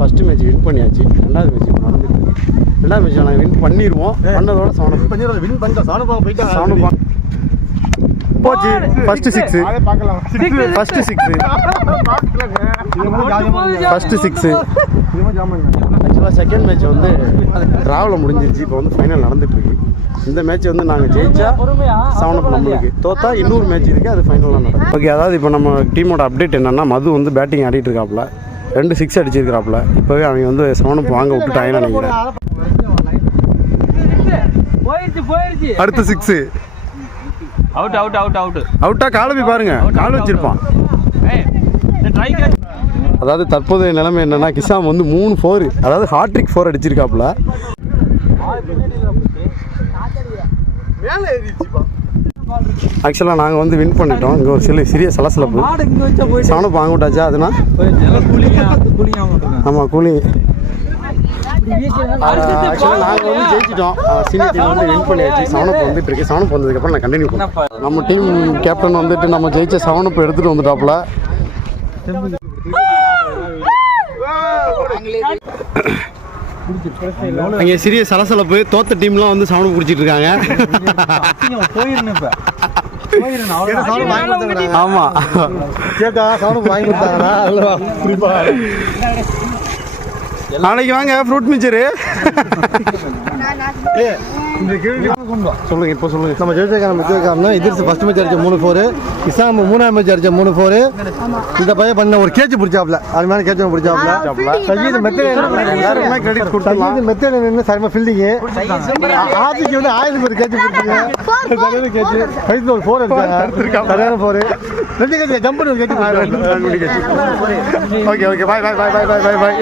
First match win பண்ணியாச்சு. ரெண்டாவது match இப்போ நடந்துருக்கு. ரெண்டாவது மேட்ச் நாங்கள் வின் பண்ணிடுவோம். பண்ணதோட சவனப் வின் பண்ணிட்டோம். சவனப்பாங்க போயிட்டு சவனப்பாங்க போச்சு. First six first six first six. ஆக்சுவலாக செகண்ட் மேட்ச் வந்து ட்ராவலில் முடிஞ்சிருச்சு. இப்போ வந்து ஃபைனல் நடந்துகிட்ருக்கு. இந்த மேட்ச் வந்து நாங்கள் ஜெயிச்சா சவனப் நம்மளுக்கு, தோத்தா இன்னொரு மேட்ச் இருக்குது, அது ஃபைனலாக நடக்கும். ஓகே, அதாவது இப்போ நம்ம டீமோட அப்டேட் என்னென்னா, மது வந்து பேட்டிங் ஆடிட்டு இருக்காப்புல, 2 6 அடிச்சிருக்கிறாப்புல. இப்போவே அவங்க வந்து சவனப் வாங்க விட்டுட்டாங்கன்னு நினைக்கிறேன். அடுத்த 6 அவுட் அவுட் அவுட் அவுட் அவுட்டா? காலபி பாருங்க, கால் வச்சிருப்பான். அதாவது தற்போதைய நிலைமை என்னன்னா, கிஷாம் வந்து 3 4, அதாவது ஹாட்ரிக் 4 அடிச்சிருக்காப்புல. ஆக்சுவலாக நாங்கள் வந்து வின் பண்ணிட்டோம். இங்கே ஒரு சிறிய சலசலப்பு. சவனப் வாங்க விட்டாச்சா? அதுனா ஆமாம், கூலி. ஆக்சுவலாக நாங்கள் வந்து ஜெயிச்சிட்டோம். சீனியர் டீம் வந்து வின் பண்ணியாச்சு. சவனப் வந்துட்டு இருக்கு. சவனப் வந்ததுக்கப்புறம் நான் கண்டினியூ பண்ணேன். நம்ம டீம் கேப்டன் வந்துட்டு நம்ம ஜெயிச்ச சவனப் எடுத்துகிட்டு வந்துட்டாப்புல. அங்கே சிறிய சலசலப்பு. தோத்த டீம்லாம் வந்து சவனப் குடிச்சிட்டு இருக்காங்க. ஆமா, கேட்டா சவனப் வாங்கி கொடுத்தாங்களா? நாளைக்கு வாங்க ஃப்ரூட் மிச்சரு. சொல்லுங்க, இப்போ சொல்லுங்க. நம்ம ஜெயிச்சக்காரனா எதிர்த்து ஃபர்ஸ்ட் மேட்ச் அடிச்ச 3 4, இசாம் 3ஆம் மேட்ச் அடிச்ச 3 4. இந்த பையன் பண்ண ஒரு கேட்ச் பிடிச்சாப்ல, அது மேலே கேட்ச் பிடிச்சாப்ல. சஜீத் மெத்தட் கிரெடிட் கொடுத்தாங்க. மெத்தட் நின்று சரிமா ஃபீல்டிங். ஆதிக்கு வந்து 1000 பேர் கேட்ச் பிடிச்சாங்க. சரியான கேட்ச். ஃபைட்ல ஒரு 4 அடிச்சாங்க. சரியான 4. 2 கேட்ச் ஜம்ப் பண்ணி catch. Okay okay, bye bye bye bye bye by.